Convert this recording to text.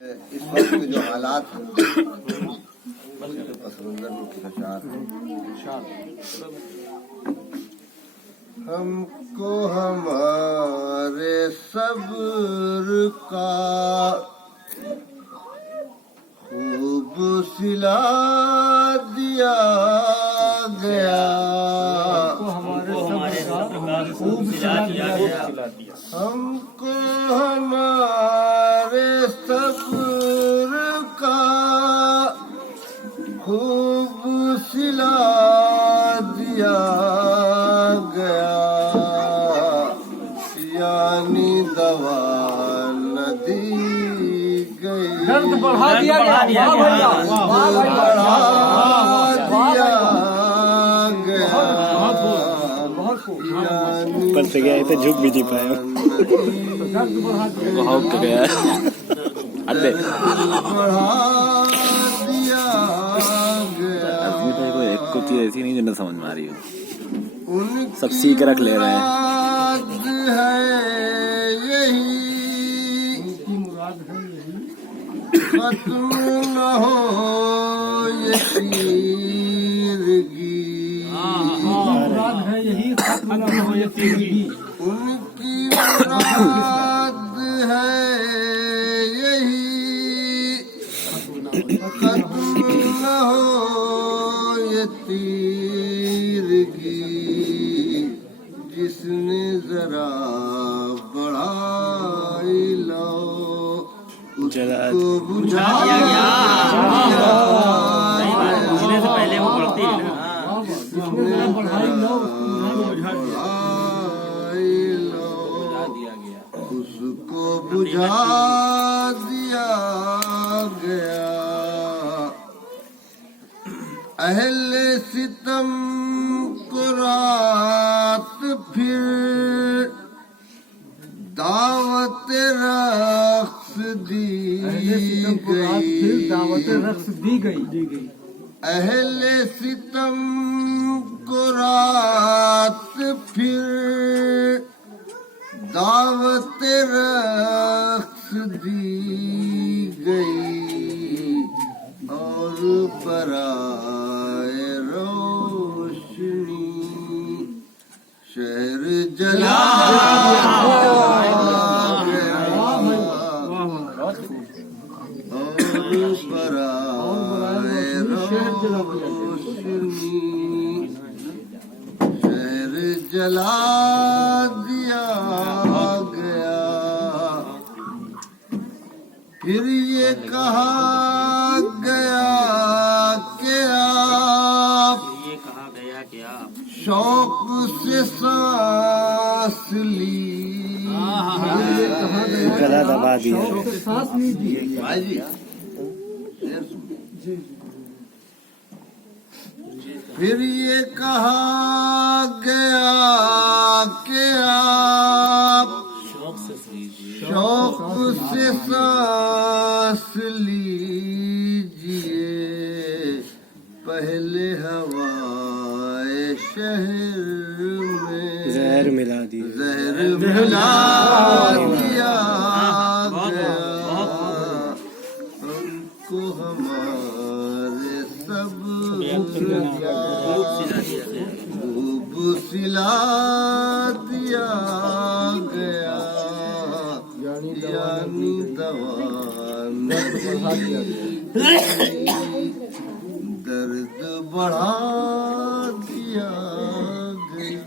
इस वक्त के जो हालात समंदर में हमको हमारे सब्र का खूब सिला दिया गया। खूब सिला दिया गया। हमको हमारे सब्र का खूब सिला दिया गया, यानी दवा न दी गई, दर्द बढ़ा दिया गया। ऊपर से गया तो झुक भी नहीं पाया, भाग तो गया। अरे आदमी तो एक को चीज ऐसी नहीं जो समझ में आ रही हो, सब सीख रख ले रहे हैं। खत्म न हो ये तीरगी, मुराद है यही, खत्म न हो ये तीरगी। उनकी मुराद है यही, खत्म न हो ये तीरगी। जिसने जरा बढ़ाई लो उसको बुझा दिया गया। बुझने से पहले वो बढ़ती है ना। उसको बुझा दिया गया। अहले सितम को रात फिर दावत रक्स दी गई। अहले सितम को रात फिर दावत रक्स दी गई, और बराए रोशनी शहर जला गया, और बराए रोशनी शहर जला दिया गया। फिर ये कहा गया कि आप शौक से सांस ली, गला दबा दिया। फिर ये कहा गया कि आप शौक से सांस लीजिए, पहले हवाए शहर में जहर मिला दिया, जहर मिला दिया गया। हमको हमारे सब खूब सिला दिया गया, यानी दवा दर्द बढ़ा दिया गया।